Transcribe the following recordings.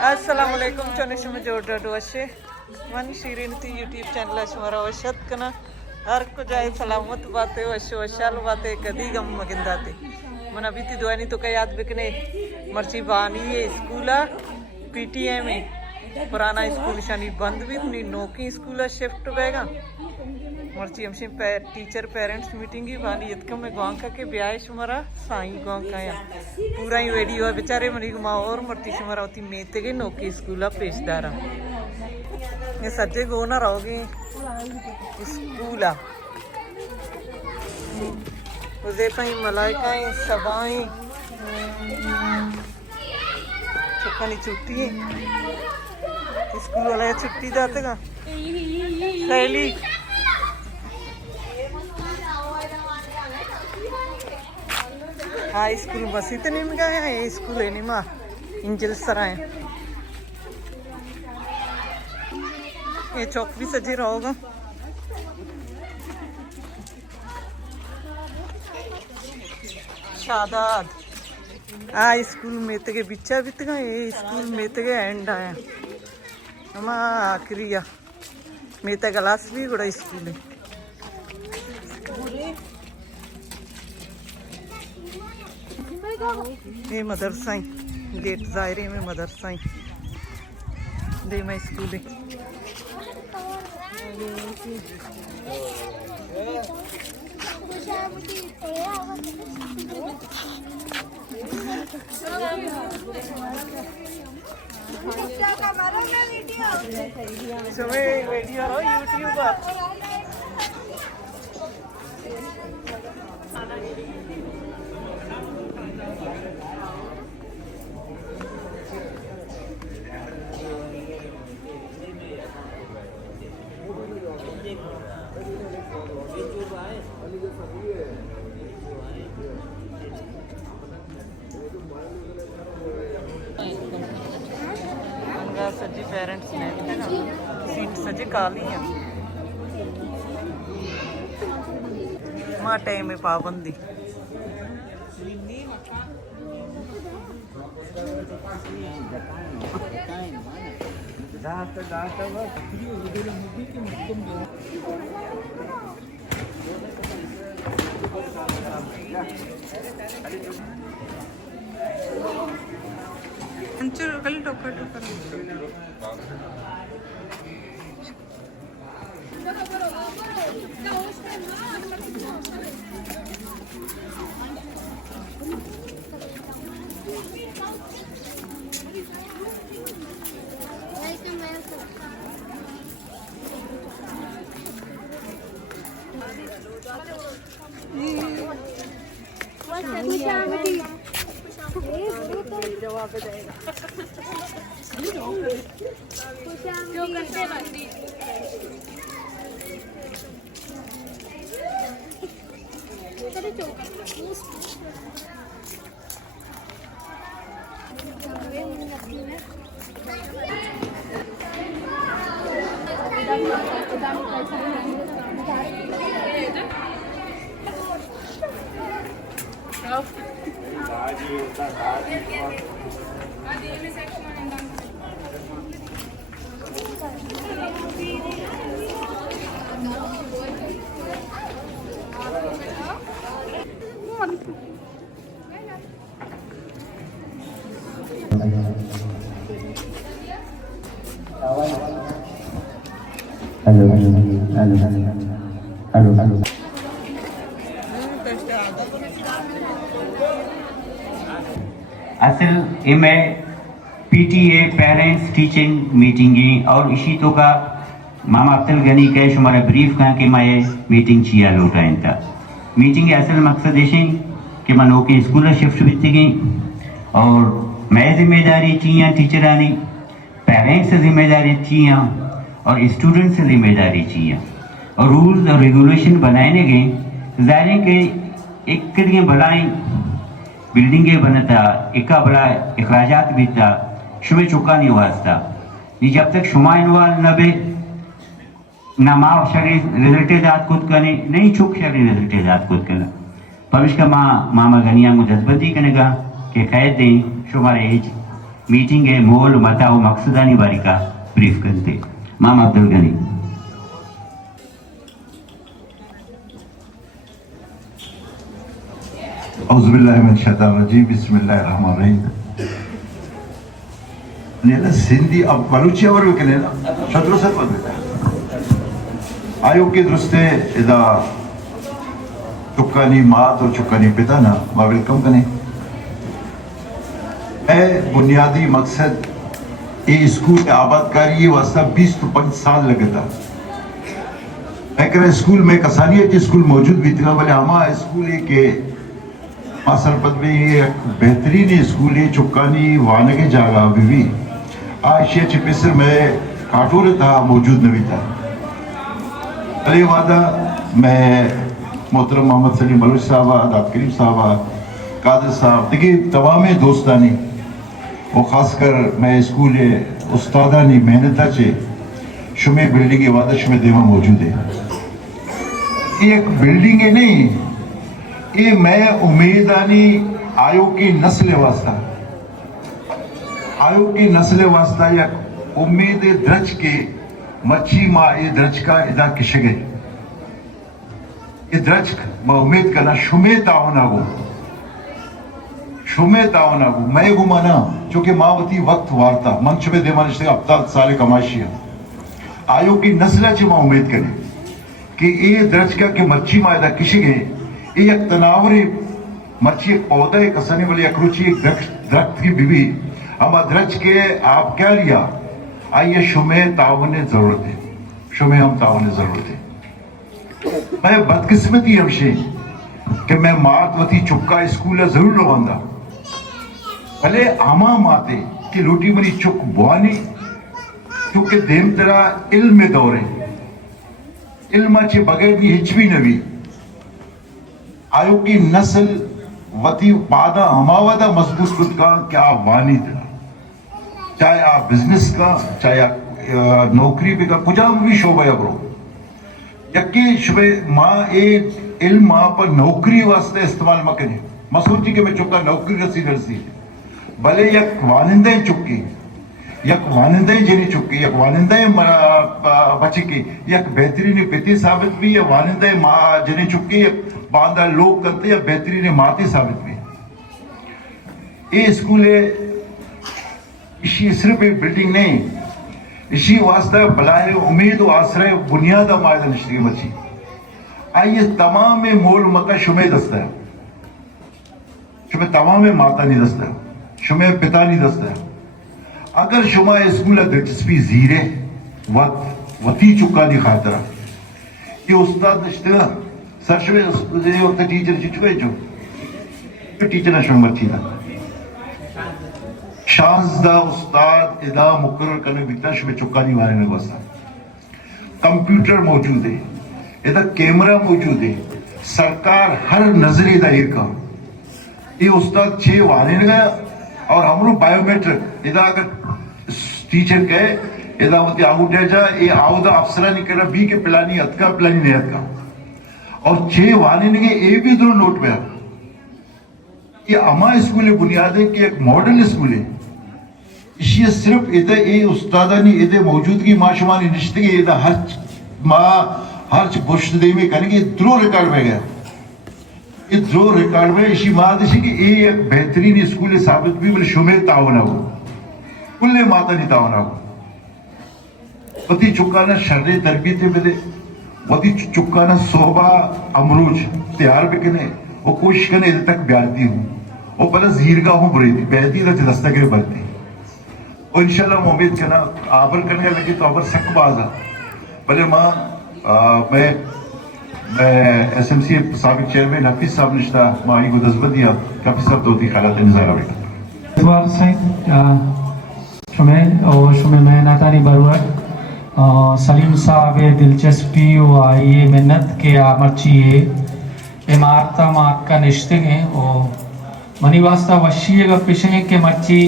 Assalamualaikum चोनेशम जोड़ो अशे मन शीरीन ती यूट्यूब चैनल अशमरा वशत कना हर को जाए सलामत बातें वशो वशाल बातें कदी गम मगिंदाते मन अभी ती दुआनी तो कई याद बिकने मर्ची बानी ये स्कूला पीटीएम में पुराना स्कूल शानी बंद भी थी नौकी स्कूला शिफ्ट बेगा मर्ची हमसे टीचर पेरेंट्स मीटिंग ही बानी इतकम में गांव का के ब्याह शुमारा साई गांव का या पूरा ही वीडियो है बेचारे मरी माँ और मरती शुमारा होती मेते के नौकी स्कूला पेशदारा ये सज्जे गो ना रहोगे स्कूला उसे कहीं मलाइकाएं सबाएं छुट्टी छुट्टी है स्कूल वाला छुट्टी जाते का सहेली हाँ स्कूल बस इतने नहीं गए हैं ये स्कूल है नहीं माँ इंजल सराय ये चौक भी सजे रहोगा शादाद स्कूल में ते बिच्चा बित गए ये स्कूल में ते एंड आया अम्मा आखिरी या मेता क्लास भी बड़ा स्कूल है ये मदरसा ही गेट जायरे में मदरसा ही दे मैं स्कूल है वीडियो यूट्यूब सजी पेरेंट्स ने सीट सजी काली है माँ टाइम में पाबंदी कल टोकर टोकर जवाब जाएगा जो करते बंदी चलो चौका हेलो असल इमे पीटीए पेरेंट्स टीचिंग मीटिंग और इसी तो का मामा अब्दुल गनी के शुमारा ब्रीफ का कि मैं मीटिंग चिया लोटा इंता मीटिंग असल मकसद ऐसे कि मैं लोग के स्कूल शिफ्ट भी गई और मैं जिम्मेदारी चाहिए टीचरानी पेरेंट्स जिम्मेदारी चाहिए और स्टूडेंट्स से जिम्मेदारी चाहिए और रूल्स और रेगुलेशन बनाने गए जाहिर के एक करिए बढ़ाई बिल्डिंगे बनता एक बड़ा अखराजात भी था शुमे चुका नहीं वास्ता ये जब तक शुमा इनवाल न बे ना माँ शरीर रिजल्टे जात खुद करने नहीं चुक शरीर रिजल्टे जात खुद करना भविष्य का माँ मामा घनिया को जज्बती करेगा कि कैद दें शुमारे एज मीटिंग है मोल मता व मकसदानी बारिका ब्रीफ करते मामा अब्दुल गनी। औज़ुबिल्लाहि मिनश शैतानिर रजीम, बिस्मिल्लाहिर रहमानिर रहीम। नेला सिंधी अब बलूचियावर विकनेला शत्रु से पद आयोग के दृष्टि इदा चुक्कानी मात और चुक्कानी पिता ना मा वेलकम कने ए बुनियादी मकसद ये स्कूल के आबादकारी वास्ता 20 तो 5 साल लगता। मैं कह स्कूल में कसानियत स्कूल मौजूद भी था बोले हमारा स्कूल के सरपत में ये बेहतरीन स्कूल है चुक्कानी वाने के जागा अभी भी आशिया चिपिसर में काटोर था मौजूद नहीं था। अली वादा मैं मोहतरम मोहम्मद सलीम बलूच साहब, दाद करीम साहब, कादर साहब देखिए तमाम दोस्तानी और ख़ासकर मैं स्कूल उस्तादानी मेहनत चे शुमे बिल्डिंग वादा शुमे देवा मौजूद है। ये एक बिल्डिंग है नहीं, ये मैं उम्मीदानी आयोग की नस्ल वास्ता या उम्मीद द्रज के मच्छी माँ ये द्रज का इदा किशगे ये द्रज मैं उम्मीद करना शुमे तावना गो मैं गुमाना चूंकि मावती वक्त वार्ता मंच में देवानिश्ते अब्ताल साले कमाशिया आयोग की नस्ल चे मैं उम्मीद करें कि ये द्रज का के मच्छी माँ इदा किशगे एक तनावरी मच्छी एक पौधा एक कसने वाली एक रुचि एक दरख्त की बीवी हम अद्रज के आप क्या लिया आइए शुमे तावन जरूरत है, शुमे हम तावन जरूरत है। मैं बदकिस्मती हमशे कि मैं मातवती चुक्का स्कूल जरूर लवांदा भले आमा माते कि रोटी मरी चुक बुआनी चूंकि देम तरह इल्म में दौरे इल्म चे बगैर भी हिच भी नवी आयोग की नस्ल वती पादा हमावादा मजबूत खुद का क्या वानी था, चाहे आप बिजनेस का चाहे आप नौकरी भी का कुछ भी शोभा या ब्रो यकी शुबे माँ ए इल्म माँ पर नौकरी वास्ते इस्तेमाल मकने मसूची के मैं चुका नौकरी रसी भले यक वानिंदे चुकी यक वानिंदे जनी चुकी यक वानिंदे बची की यक बेहतरीन पिती साबित भी या वानिंदे माँ जनी चुकी बांदा लोग करते या बेहतरीन माती साबित भी। ये स्कूल है इसी सिर्फ एक बिल्डिंग नहीं इसी वास्ता बलाए उम्मीद और आश्रय बुनियाद मायदा निश्चित बची आइए तमाम मोल मका शुमे दस्ता है शुमे तमाम माता नहीं दस्ता है शुमे पिता नहीं दस्ता है। अगर शुमा स्कूल दिलचस्पी जीरे वती चुका नहीं खातरा ये उस्ताद निश्चित सर शुमे वक्त टीचर चुके जो टीचर शुम बच्ची था शानदा उस्ताद इदा मुकर्रर करने विकताश में चुका नहीं वाले में बसा कंप्यूटर मौजूद है इधर कैमरा मौजूद है सरकार हर नजरे दायर का ये उस्ताद 6 वाले गया और हमरो बायोमेट्रिक इधर अगर टीचर कहे इधर मुझे आउट है जा ये आउदा अफसरा नहीं करना बी के प्लानी अतका प्लानी नहीं अतका और 6 वाले ने ये भी दो नोट में ये अमा स्कूल बुनियाद है कि एक मॉडल स्कूल है इसी सिर्फ इधर ये उस्तादानी इधर मौजूदगी माशुमानी निश्चित इधर हर बुश्त देवी करेंगे द्रो रिकॉर्ड में गया ये द्रो रिकॉर्ड में इसी बात इसी कि ये एक बेहतरीन स्कूल साबित भी बोले शुमे तावना हो कुल्ले माता नहीं तावना हो पति चुकाना शर्रे तरबियत मिले वती चुकाना सोबा अमरूज तैयार भी कने वो कोशिश करने इधर तक ब्यारती हूँ वो पहले जीरगा हूँ बुरी थी बहती था दस्तगिर भरती और इंशाल्लाह उम्मीद करना आबर करने लगी तो आबर सक बाजा भले माँ मैं SMC साबिक चेयरमैन हफीज साहब निश्ता माँ को दसबत दिया काफी साहब तो हालात नजारा बेटा शुमे मैं नातानी बरुआर सलीम साहब दिलचस्पी ये मिन्नत के मर्ची है इमारत मात का निश्चित है और मनी वास्ता वशी का पिछले के मर्ची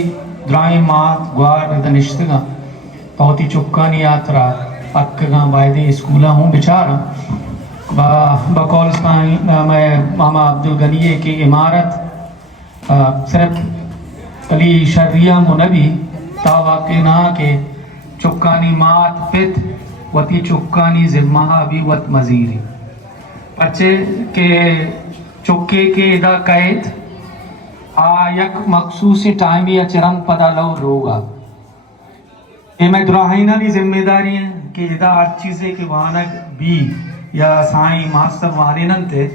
द्राई मात ग्वार निश्चित बहुत ही चुक्का नहीं यात्रा अक्का वायदे स्कूल हूँ बेचारा बकौल मैं मामा अब्दुल गनी की इमारत सिर्फ अली शर्रिया मुनबी तावा के ना के चुक्कानी मात पित वती चुक्कानी जिम्मा भी वत मजीरी बच्चे के चुक्के के इदा कैद आयक मखसूस टाइम या चिरंग पदा लो रोगा ये मैं दुराहिना की जिम्मेदारी है कि इदा हर चीज़ें के वानक बी या साई मास्टर वारिनन थे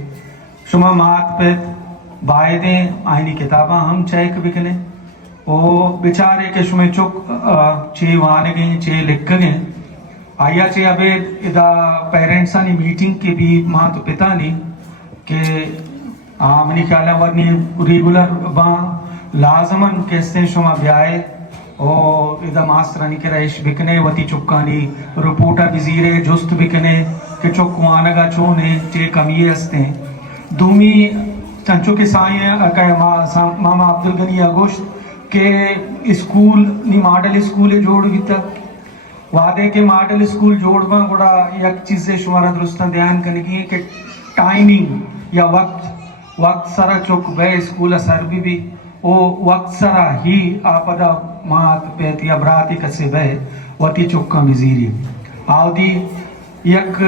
शुमा मात पे बायदे आईनी किताबा हम चेक बिकने ओ बेचारे के शुमे चुक चे वानगे चे लिख गए आया चे अबे इदा पेरेंट्स आनी मीटिंग के भी माँ तो पिता नहीं के मनी ख्याल वरनी रेगुलर बा लाजमन कैसे शुमा ब्याए और इदा मास्टरानी के रईश बिकने वती चुक्कानी रिपोर्टा बिजीरे जुस्त बिकने के चुकवानगा चोने चे कमी हस्ते दूमी चंचो के साए मामा अब्दुल गनी अगोश्त के स्कूल नी मॉडल स्कूल जोड़ भी तक वादे के मॉडल स्कूल जोड़वा गुड़ा एक चीज़ें शुमारा दुरुस्त ध्यान करने की कि टाइमिंग या वक्त सारा चुक बे स्कूल असर भी ओ वक्त सारा ही आपदा मात पेत या बराती कसे बे वती चुक्का मिजीरी आवदी यक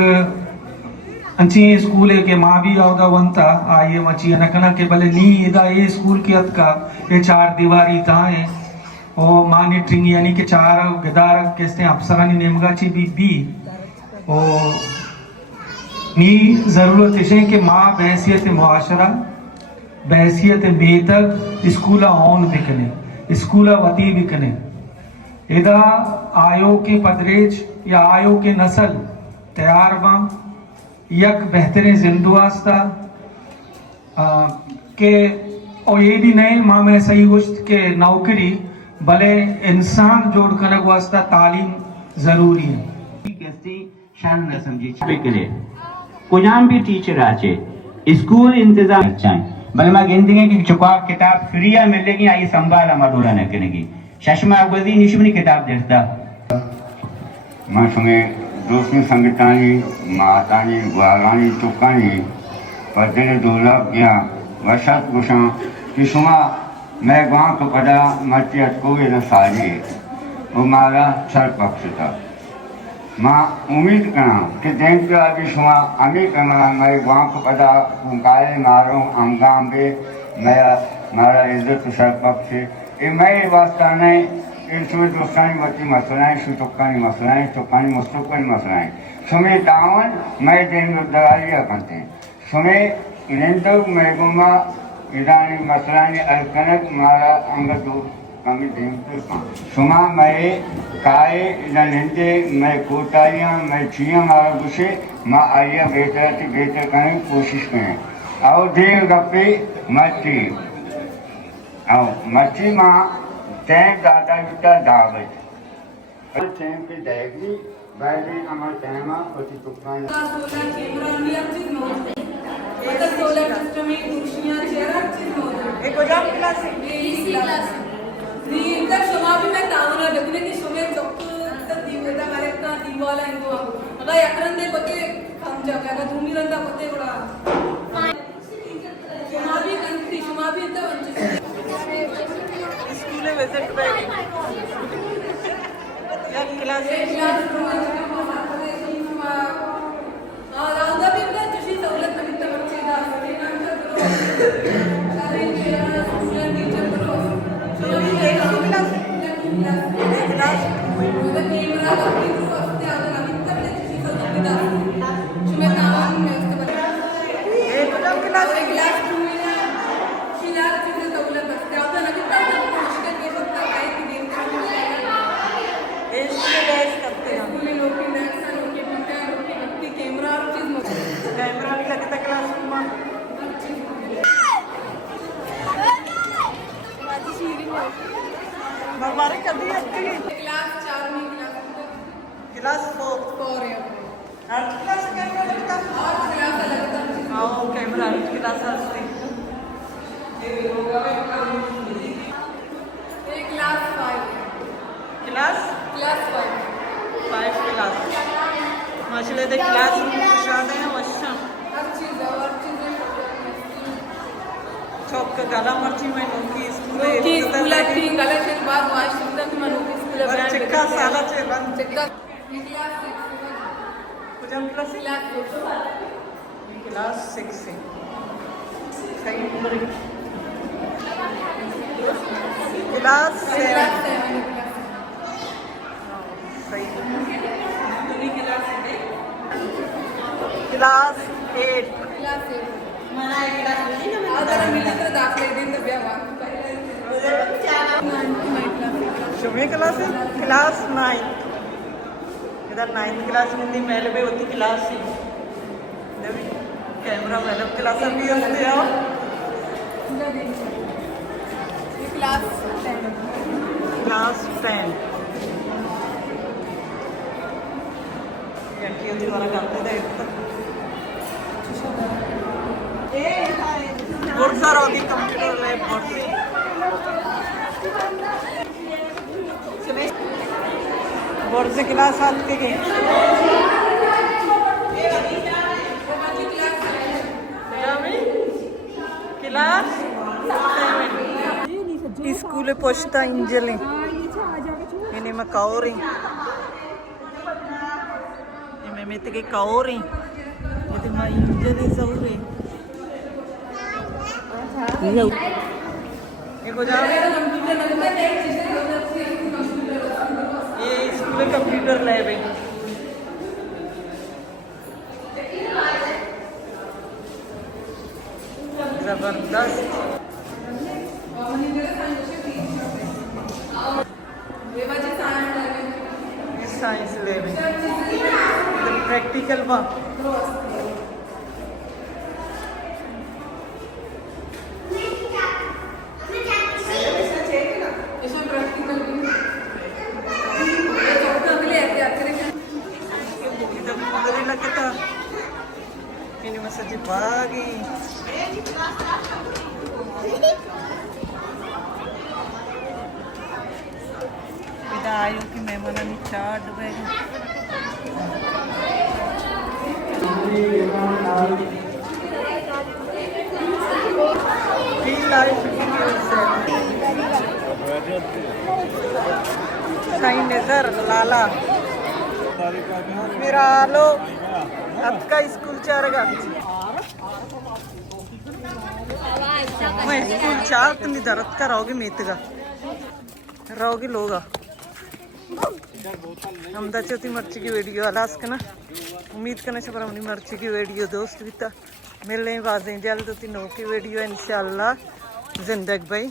अंची स्कूल के माँ भी आवदा वंता आइए मची अनकना के भले नी इदा ये स्कूल की अत का ये चार दीवारी ताए ओ मॉनिटरिंग यानी कि चार गदार कैसे अफसरानी नेमगाची भी ओ नी जरूरत है कि माँ बहसियत मुआशरा बहसियत बेहतर स्कूल ऑन बिकने स्कूल वती बिकने इदा आयो के पदरेज या आयो के नस्ल तैयार बा यक बेहतरीन जिंदुआस्ता के और ये भी नहीं माँ में सही गुश्त के नौकरी भले इंसान जोड़ कर वास्ता तालीम जरूरी है कैसी शान न समझी बिकले कुजाम भी टीचर आचे स्कूल इंतजाम अच्छा है बल मैं गिनती है कि चुकाव किताब फ्रीया मिलेगी आई संभाल मधुरा न करेगी शशमा गदी निशुनी किताब देता मैं तुम्हें दोस्ती संगतानी मातानी ग्वालानी चुकानी पदरे दुर्लभ गया वशत गुशा कि शुमा मैं गाँव को पड़ा मची अटको न सारी वो मारा सर पक्ष था माँ उम्मीद करा कि देख के आगे शुमा अमी करना मैं गाँव को पड़ा गाय मारूं अंगाम बे मेरा मारा इज्जत सर पक्ष ये मैं वास्ता नहीं इसमें दोस्तानी मती मसलाएं सुचुक्कानी मसलाएं चुक्कानी मुस्तुक्कानी मसलाएं सुमे तावन मैं दिन दगालिया करते सुमे इनेंतो मैं गुमा इदानी मसलानी अलकनक मारा अंगदू कमी दिन सुमा मैं काय इधर मैं कोटाइयाँ मैं छिया मारा गुस्से माँ आइया बेहतर करने की कोशिश करें और देर गप्पे मच्छी और मच्छी माँ तैं दादा बिटा दावत तैं पे देगी बैठे हमारे तैमा पति तुक्का सोलर सिस्टम में कुर्सियां चेहरा चीज मौजूद एक गोदाम क्लास है इसी क्लास नी इंटर शमा भी मैं तावना देखने की शमे चक्क तक दीवेदा मारे का दीवाला इंगो अगर याकरंदे कोते खंजा का धूमी रंदा कोते बड़ा शमा भी कंट्री शमा भी तो स्कूल में विजिट पे या क्लास है कैमरा भी लगता क्लास में हमारे कभी क्लास 4 में क्लास 4 है हर क्लास कैमरा क्लास और क्लास अलग था हाँ कैमरा क्लास हस्ती क्लास 5 क्लास 5 क्लास माशाल्लाह दे क्लास रूम शादे हैं वशा हर चीज चौक गाला मर्ची में नोकी स्कूल की स्कूलात ती कलेक्शन बाद वाश सुद्धा की मनो की स्कूल वर चिक्का साला चेलन चेक्का कुजन क्लास क्लास 6 से सही क्लास 7 सही क्लास 8 अगर मिलित्र दाखले दिन तो ब्याह शुभे क्लास है क्लास 9 इधर 9th क्लास में थी पहले भी होती क्लास ही कैमरा मैडम क्लास अभी होते हो क्लास क्लास 10 यकी होती वाला करते थे बुर्सा रोगी कंप्यूटर लैब बुर्सी बुर्से क्लास 7 के गए क्लास 7 स्कूल पोछता इंजली इन्हें मैं कौरी मैं मित के कौरी ये मैं इंजली सौरी ये को जाओ ये स्कूल कंप्यूटर लैब है जबरदस्त साइंस लैब है प्रैक्टिकल में ini masa pagi kita ayo ki mehmanan ni chaat bag feel life साईं नजर लाला मेरा लो आपका स्कूल चारेगा मैं स्कूल चार तुम दरद का रहोगे मेत का रहोगे लोगा हम दचती मर्ची की वीडियो अलास का ना उम्मीद करना चाहिए पर अपनी मर्ची की वीडियो दोस्त बिता मिलने वाजे जल्द तो तीनों की वीडियो इंशाल्लाह जिंदगी भाई